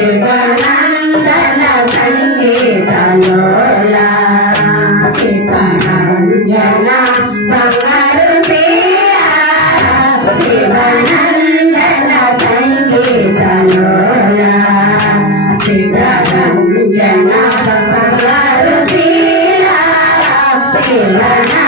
Shivanandana సంగీతలోలా శివనంజన బంగారుతే Shivanandana సంగీతలోలా శివనంజన బంగారుతే Shivanandana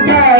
Yeah.